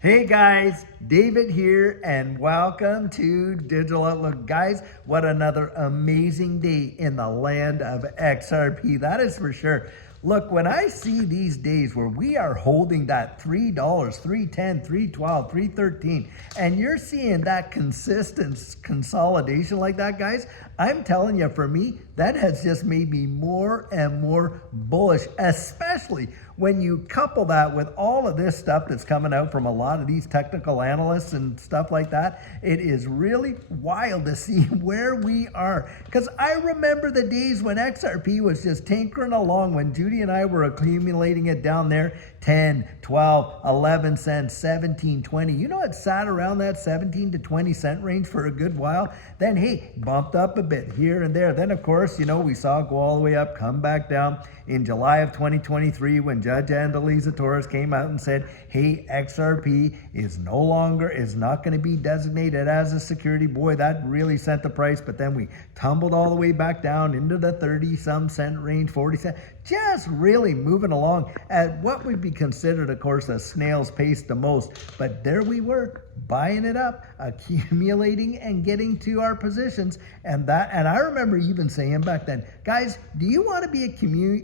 Hey guys, David here and welcome to Digital Outlook. Guys, what another amazing day in the land of XRP, that is for sure. Look, when I see these days where we are holding that $3, $3.10, $3.12, $3.13, and you're seeing that consistent consolidation like that, guys, I'm telling you, for me, that has just made me more and more bullish, especially when you couple that with all of this stuff that's coming out from a lot of these technical analysts and stuff like that. It is really wild to see where we are. Because I remember the days when XRP was just tinkering along, when Judy and I were accumulating it down there, 10, 12, 11 cents, 17, 20. You know, it sat around that 17 to 20 cent range for a good while. Then, hey, bumped up a bit here and there. Then, of course, you know, we saw it go all the way up, come back down in July of 2023 when Judge Andalisa Torres came out and said, hey, XRP is not going to be designated as a security. Boy, that really sent the price. But then we tumbled all the way back down into the 30-some cent range, 40 cents, just really moving along at what would be considered, of course, a snail's pace the most. But there we were, buying it up, accumulating and getting to our positions. And I remember even saying back then, guys, do you want to be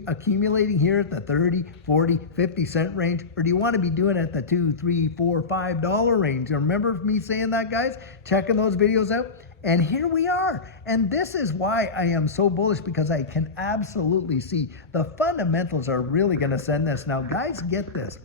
accumulating here at the 30, 40, 50 cent range? Or do you want to be doing it at the $2, $3, $4, $5 range? You remember me saying that, guys? Checking those videos out? And here we are. And this is why I am so bullish, because I can absolutely see the fundamentals are really going to send this. Now, guys, get this.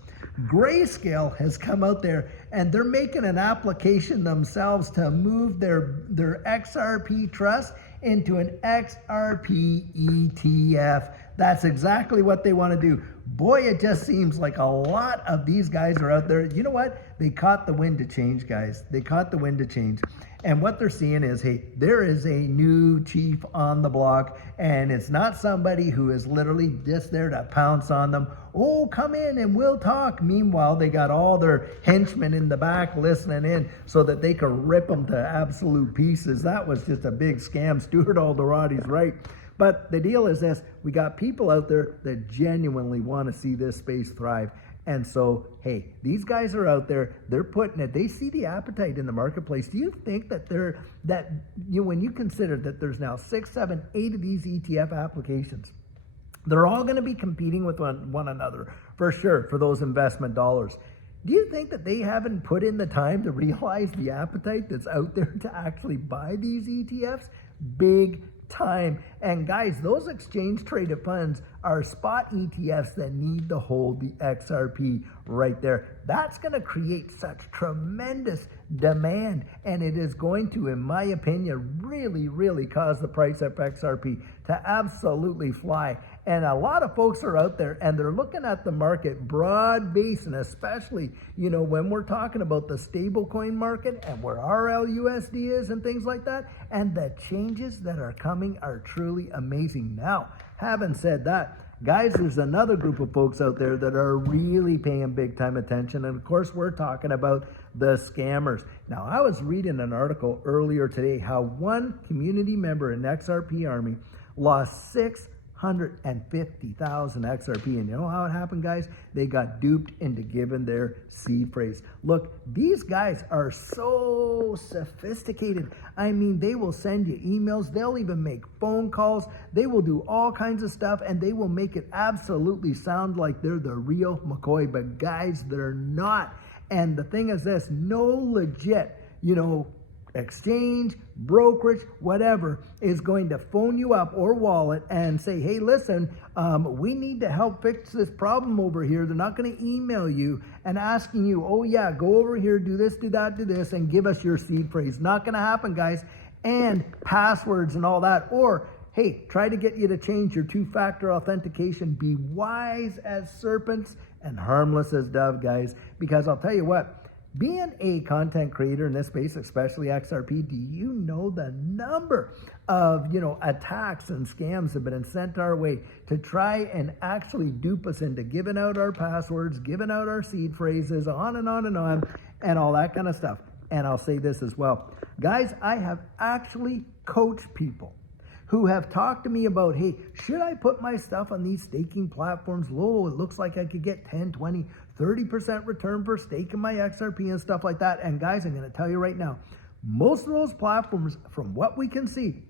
Grayscale has come out there and they're making an application themselves to move their XRP trust into an XRP ETF. That's exactly what they want to do. Boy, it just seems like a lot of these guys are out there. You know what? They caught the wind to change, guys. They caught the wind to change. And what they're seeing is, hey, there is a new chief on the block, and it's not somebody who is literally just there to pounce on them. Oh, come in and we'll talk. Meanwhile, they got all their henchmen in the back listening in so that they could rip them to absolute pieces. That was just a big scam. Stuart Alderoty's right. But the deal is this, we got people out there that genuinely want to see this space thrive. And so, hey, these guys are out there, they're putting it, they see the appetite in the marketplace. Do you think that when you consider that there's now 6, 7, 8 of these ETF applications, they're all going to be competing with one another for sure for those investment dollars. Do you think that they haven't put in the time to realize the appetite that's out there to actually buy these ETFs? Big time. And guys, those exchange traded funds are spot ETFs that need to hold the XRP right there. That's going to create such tremendous demand, and it is going to, in my opinion, really cause the price of XRP to absolutely fly. And a lot of folks are out there and they're looking at the market broad base, and especially, you know, when we're talking about the stablecoin market and where RLUSD is and things like that, and the changes that are coming are truly amazing. Now, having said that, guys, there's another group of folks out there that are really paying big time attention. And of course, we're talking about the scammers. Now, I was reading an article earlier today how one community member in XRP Army lost 650,000 XRP. And you know how it happened, guys? They got duped into giving their seed phrase. Look, these guys are so sophisticated. I mean, they will send you emails. They'll even make phone calls. They will do all kinds of stuff, and they will make it absolutely sound like they're the real McCoy. But guys, they're not. And the thing is this, no legit, you know, exchange, brokerage, whatever, is going to phone you up or wallet and say, hey, listen, we need to help fix this problem over here. They're not going to email you and asking you, oh yeah, go over here, do this, do that, do this, and give us your seed phrase. Not going to happen, guys. And passwords and all that. Or, hey, try to get you to change your two-factor authentication. Be wise as serpents and harmless as dove, guys. Because I'll tell you what, being a content creator in this space, especially XRP, do you know the number of, you know, attacks and scams have been sent our way to try and actually dupe us into giving out our passwords, giving out our seed phrases, on and on and all that kind of stuff. And I'll say this as well. Guys, I have actually coached people who have talked to me about, hey, should I put my stuff on these staking platforms? Low, it looks like I could get 10, 20, 30% return for stake in my XRP and stuff like that. And guys, I'm going to tell you right now, most of those platforms, from what we can see,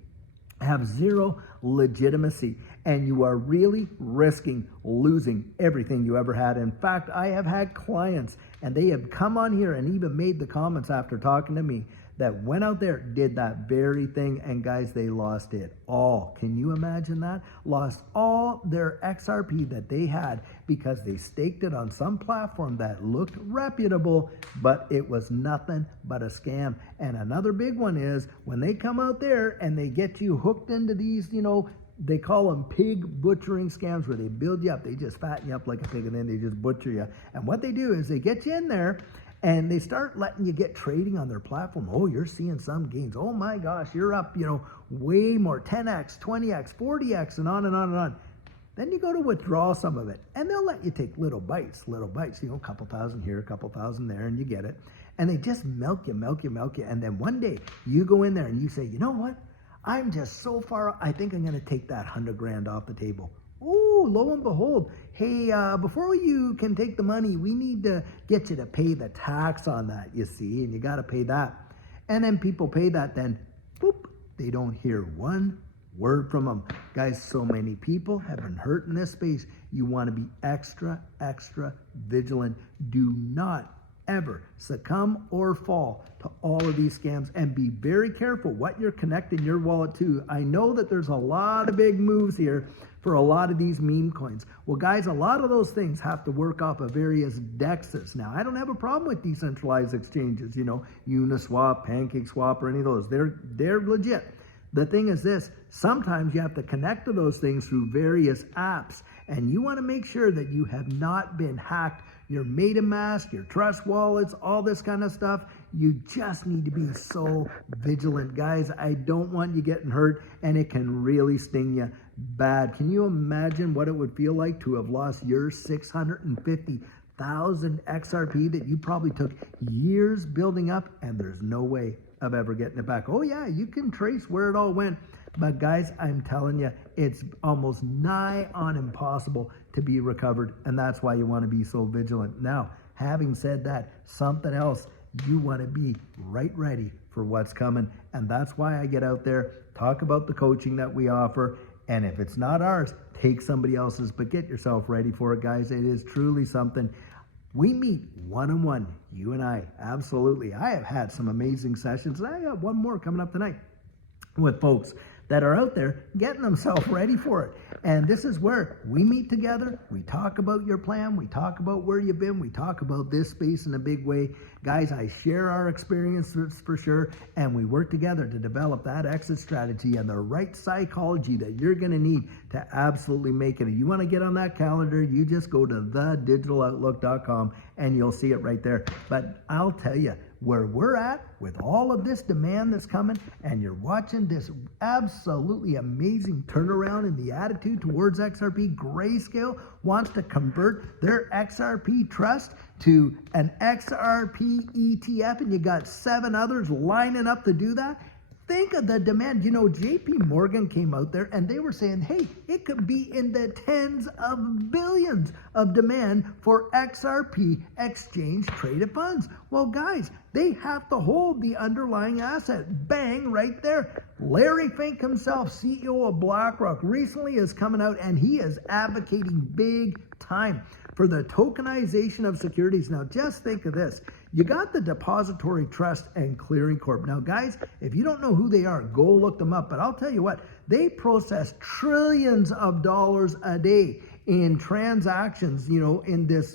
have zero legitimacy, and you are really risking losing everything you ever had. In fact, I have had clients, and they have come on here and even made the comments after talking to me, that went out there, did that very thing, and guys, they lost it all. Can you imagine that? Lost all their XRP that they had because they staked it on some platform that looked reputable, but it was nothing but a scam. And another big one is when they come out there and they get you hooked into these, they call them pig butchering scams, where they build you up. They just fatten you up like a pig, and then they just butcher you. And what they do is they get you in there, and they start letting you get trading on their platform. Oh, you're seeing some gains. Oh my gosh, you're up, way more, 10x, 20x, 40x, and on and on and on. Then you go to withdraw some of it, and they'll let you take little bites, a couple thousand here, a couple thousand there, and you get it. And they just milk you. And then one day you go in there and you say, you know what? I'm just so far, I think I'm going to take that 100 grand off the table. Oh, lo and behold, hey, before you can take the money, we need to get you to pay the tax on that, you see, and you got to pay that. And then people pay that, then, boop, they don't hear one word from them. Guys, so many people have been hurt in this space. You want to be extra vigilant. Do not ever succumb or fall to all of these scams, and be very careful what you're connecting your wallet to. I know that there's a lot of big moves here for a lot of these meme coins. Well, guys, a lot of those things have to work off of various DEXs. Now, I don't have a problem with decentralized exchanges, Uniswap, PancakeSwap, or any of those. They're legit. The thing is this, sometimes you have to connect to those things through various apps, and you want to make sure that you have not been hacked. Your MetaMask, your Trust wallets, all this kind of stuff, you just need to be so vigilant. Guys, I don't want you getting hurt, and it can really sting you bad. Can you imagine what it would feel like to have lost your 650,000 XRP that you probably took years building up, and there's no way of ever getting it back? Oh yeah, you can trace where it all went, but guys, I'm telling you, it's almost nigh on impossible to be recovered, and that's why you want to be so vigilant. Now, having said that, something else, you want to be right ready for what's coming, and that's why I get out there, talk about the coaching that we offer, and if it's not ours, take somebody else's, but get yourself ready for it, guys. It is truly something. We meet one-on-one, you and I, absolutely. I have had some amazing sessions, and I got one more coming up tonight with folks that are out there getting themselves ready for it. And this is where we meet together, we talk about your plan, we talk about where you've been, we talk about this space in a big way. Guys, I share our experiences for sure, and we work together to develop that exit strategy and the right psychology that you're gonna need to absolutely make it. If you wanna get on that calendar, you just go to thedigitaloutlook.com and you'll see it right there. But I'll tell you, where we're at with all of this demand that's coming, and you're watching this absolutely amazing turnaround in the attitude towards XRP. Grayscale wants to convert their XRP trust to an XRP ETF, and you got 7 others lining up to do that. Think of the demand. JP Morgan came out there and they were saying, hey, it could be in the tens of billions of demand for XRP exchange traded funds. Well, guys, they have to hold the underlying asset. Bang, right there. Larry Fink himself, CEO of BlackRock, recently is coming out and he is advocating big time for the tokenization of securities. Now, just think of this. You got the Depository Trust and Clearing Corp. Now, guys, if you don't know who they are, go look them up. But I'll tell you what, they process trillions of dollars a day in transactions, in this,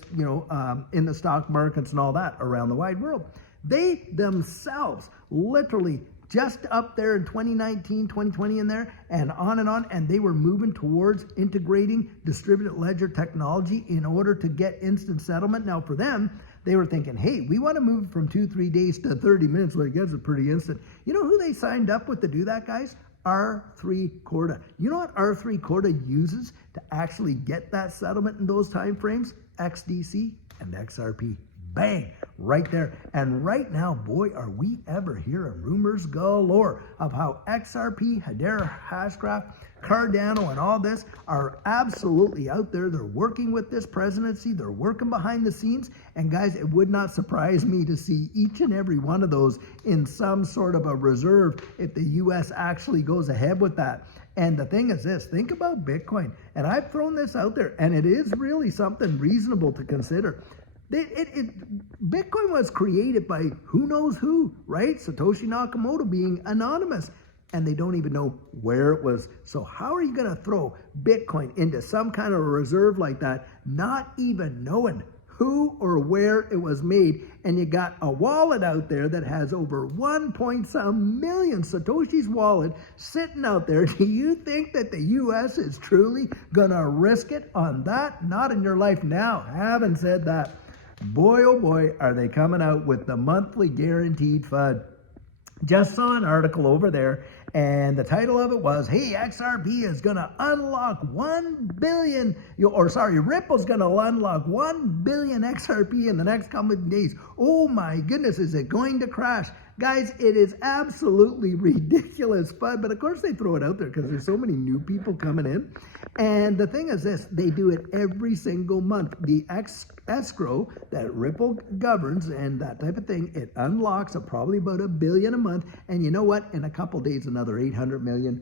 in the stock markets and all that around the wide world. They themselves literally just up there in 2019, 2020 in there, and on, and they were moving towards integrating distributed ledger technology in order to get instant settlement. Now, for them, they were thinking, hey, we want to move from 2-3 days to 30 minutes, where it gets it pretty instant. You know who they signed up with to do that, guys? R3 Corda. You know what R3 Corda uses to actually get that settlement in those time frames? XDC and XRP. bang, right there. And right now, boy, are we ever hearing rumors galore of how XRP, Hedera, Hashgraph, Cardano, and all this are absolutely out there. They're working with this presidency. They're working behind the scenes. And guys, it would not surprise me to see each and every one of those in some sort of a reserve if the U.S. actually goes ahead with that. And the thing is this, think about Bitcoin. And I've thrown this out there, and it is really something reasonable to consider. Bitcoin was created by who knows who, right? Satoshi Nakamoto being anonymous. And they don't even know where it was. So how are you going to throw Bitcoin into some kind of reserve like that, not even knowing who or where it was made? And you got a wallet out there that has over 1.some million Satoshi's wallet sitting out there. Do you think that the U.S. is truly going to risk it on that? Not in your life now. Having said that, boy, oh boy, are they coming out with the monthly guaranteed FUD. Just saw an article over there, and the title of it was, hey, XRP is going to unlock 1 billion, Ripple's going to unlock 1 billion XRP in the next couple of days. Oh my goodness, is it going to crash? Guys, it is absolutely ridiculous fun, but of course they throw it out there because there's so many new people coming in. And the thing is this, they do it every single month. The escrow that Ripple governs and that type of thing, it unlocks probably about $1 billion a month. And you know what? In a couple days, another 800 million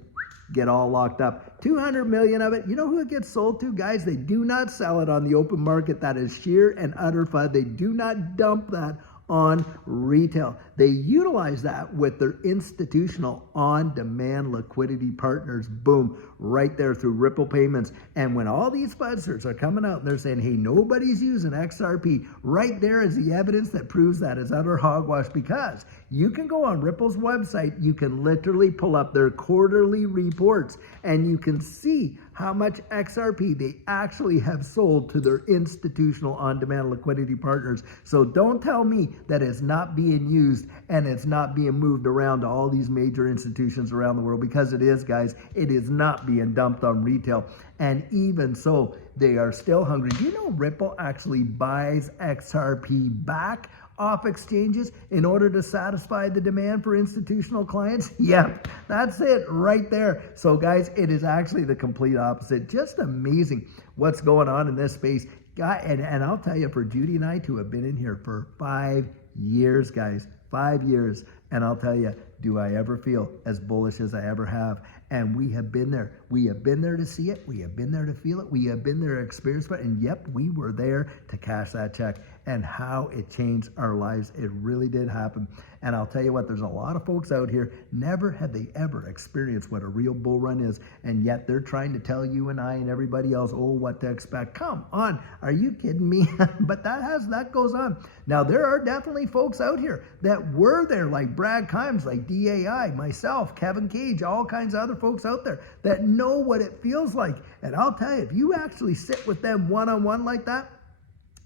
get all locked up. 200 million of it, you know who it gets sold to? Guys, they do not sell it on the open market. That is sheer and utter FUD. They do not dump that on retail. They utilize that with their institutional on-demand liquidity partners, Booom, right there through Ripple payments. And when all these fuzzers are coming out and they're saying, hey, nobody's using XRP, right there is the evidence that proves that is utter hogwash, because you can go on Ripple's website, you can literally pull up their quarterly reports, and you can see how much XRP they actually have sold to their institutional on-demand liquidity partners. So don't tell me that it's not being used and it's not being moved around to all these major institutions around the world, because it is, guys. It is not being dumped on retail. And even so, they are still hungry. Do you know Ripple actually buys XRP back off exchanges in order to satisfy the demand for institutional clients? Yep, that's it right there. So guys, it is actually the complete opposite. Just amazing what's going on in this space. And I'll tell you, for Judy and I to have been in here for 5 years, guys, 5 years. And I'll tell you, do I ever feel as bullish as I ever have? And we have been there. We have been there to see it. We have been there to feel it. We have been there to experience it. And yep, we were there to cash that check. And how it changed our lives. It really did happen. And I'll tell you what, there's a lot of folks out here, never have they ever experienced what a real bull run is. And yet they're trying to tell you and I and everybody else, oh, what to expect. Come on, are you kidding me? But that goes on. Now, there are definitely folks out here that were there, like Brad Kimes, like DAI, myself, Kevin Cage, all kinds of other folks out there that know what it feels like. And I'll tell you, if you actually sit with them one-on-one like that,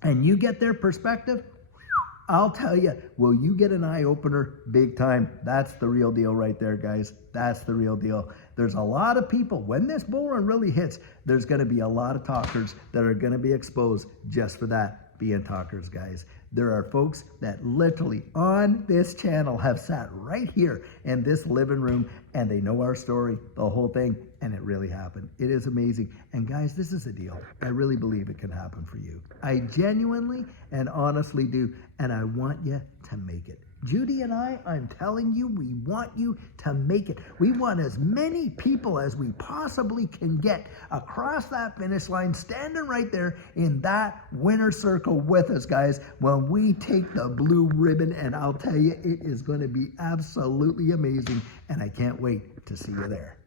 and you get their perspective, I'll tell you, will you get an eye-opener big time? That's the real deal right there, guys. That's the real deal. There's a lot of people, when this bull run really hits, there's going to be a lot of talkers that are going to be exposed just for that, being talkers, guys. There are folks that literally on this channel have sat right here in this living room, and they know our story, the whole thing, and it really happened. It is amazing. And guys, this is a deal. I really believe it can happen for you. I genuinely and honestly do, and I want you to make it. Judy and I'm telling you, we want you to make it. We want as many people as we possibly can get across that finish line, standing right there in that winner circle with us, guys, when we take the blue ribbon. And I'll tell you, it is going to be absolutely amazing, and I can't wait to see you there.